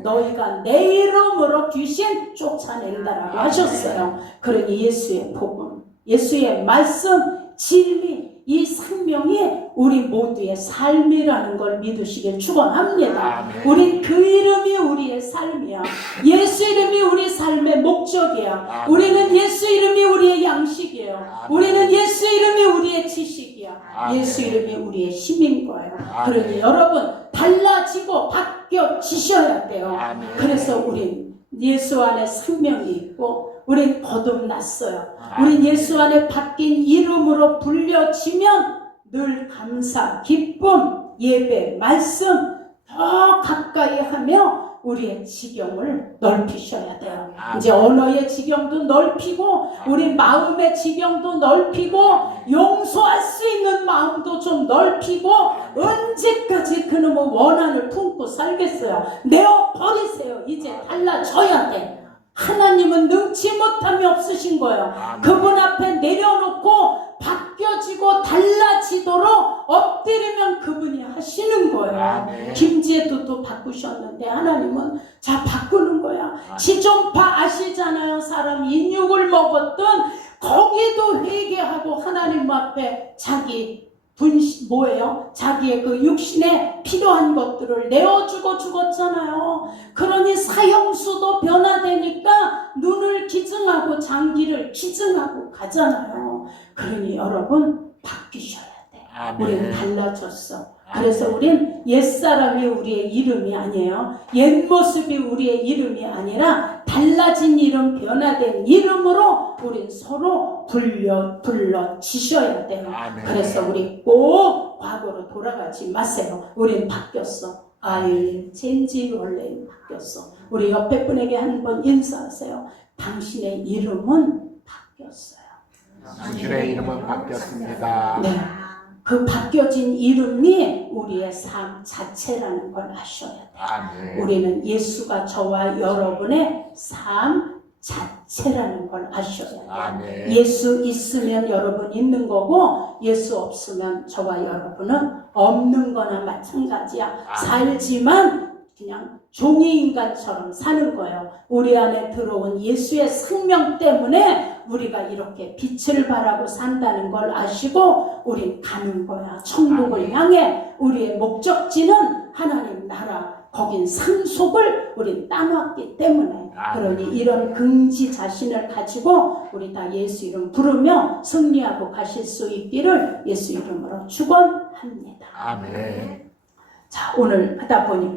너희가 내 이름으로 귀신 쫓아낸다라고 하셨어요. 그러니 예수의 복음, 예수의 말씀, 진리, 이 생명이 우리 모두의 삶이라는 걸 믿으시길 축원합니다. 우리 그 이름이 우리의 삶이야. 예수 이름이 우리 삶의 목적이야. 우리는 예수 이름이 우리의 양식이에요. 우리는 예수 이름이 우리의 지식이야. 예수 이름이 우리의 힘인 거예요. 그러니 여러분 달라지고 바뀌어지셔야 돼요. 그래서 우린 예수 안에 생명이 있고 우린 거듭났어요. 우린 예수 안에 바뀐 이름으로 불려지면 늘 감사, 기쁨, 예배, 말씀 더 가까이 하며 우리의 지경을 넓히셔야 돼요. 이제 언어의 지경도 넓히고 우리 마음의 지경도 넓히고 용서할 수 있는 마음도 좀 넓히고 언제까지 그놈의 원한을 품고 살겠어요. 내어버리세요. 이제 달라져야 돼. 하나님은 능치 못함이 없으신 거예요. 그분 앞에 내려놓고 바뀌어지고 달라지도록 엎드리면 그분이 하시는 거예요. 김제도도 바꾸셨는데 하나님은 자 바꾸는 거야. 지존파 아시잖아요. 사람 인육을 먹었던 거기도 회개하고 하나님 앞에 자기 뭐예요? 자기의 그 육신에 필요한 것들을 내어주고 죽었잖아요. 그러니 사형수도 변화되니까 눈을 기증하고 장기를 기증하고 가잖아요. 그러니 여러분 바뀌셔야 돼. 우리는 달라졌어. 그래서 우린 옛사람이 우리의 이름이 아니에요. 옛모습이 우리의 이름이 아니라 달라진 이름, 변화된 이름으로 우린 서로 불러지셔야 돼요. 그래서 우리 꼭 과거로 돌아가지 마세요. 우린 바뀌었어. I change your name. 바뀌었어. 우리 옆에 분에게 한번 인사하세요. 당신의 이름은 바뀌었어요. 당신의 이름은 바뀌었습니다. 네. 그 바뀌어진 이름이 우리의 삶 자체라는 걸 아셔야 돼요. 우리는 예수가 저와 여러분의 삶 자체라는 걸 아셔야 돼요. 예수 있으면 여러분 있는 거고 예수 없으면 저와 여러분은 없는 거나 마찬가지야. 살지만 그냥 종이 인간처럼 사는 거예요. 우리 안에 들어온 예수의 생명 때문에 우리가 이렇게 빛을 발하고 산다는 걸 아시고 우린 가는 거야. 천국을 향해 우리의 목적지는 하나님 나라. 거긴 상속을 우린 따놨기 때문에 그러니 이런 긍지 자신을 가지고 우리 다 예수 이름 부르며 승리하고 가실 수 있기를 예수 이름으로 축원합니다. 아멘. 자, 오늘 하다 보니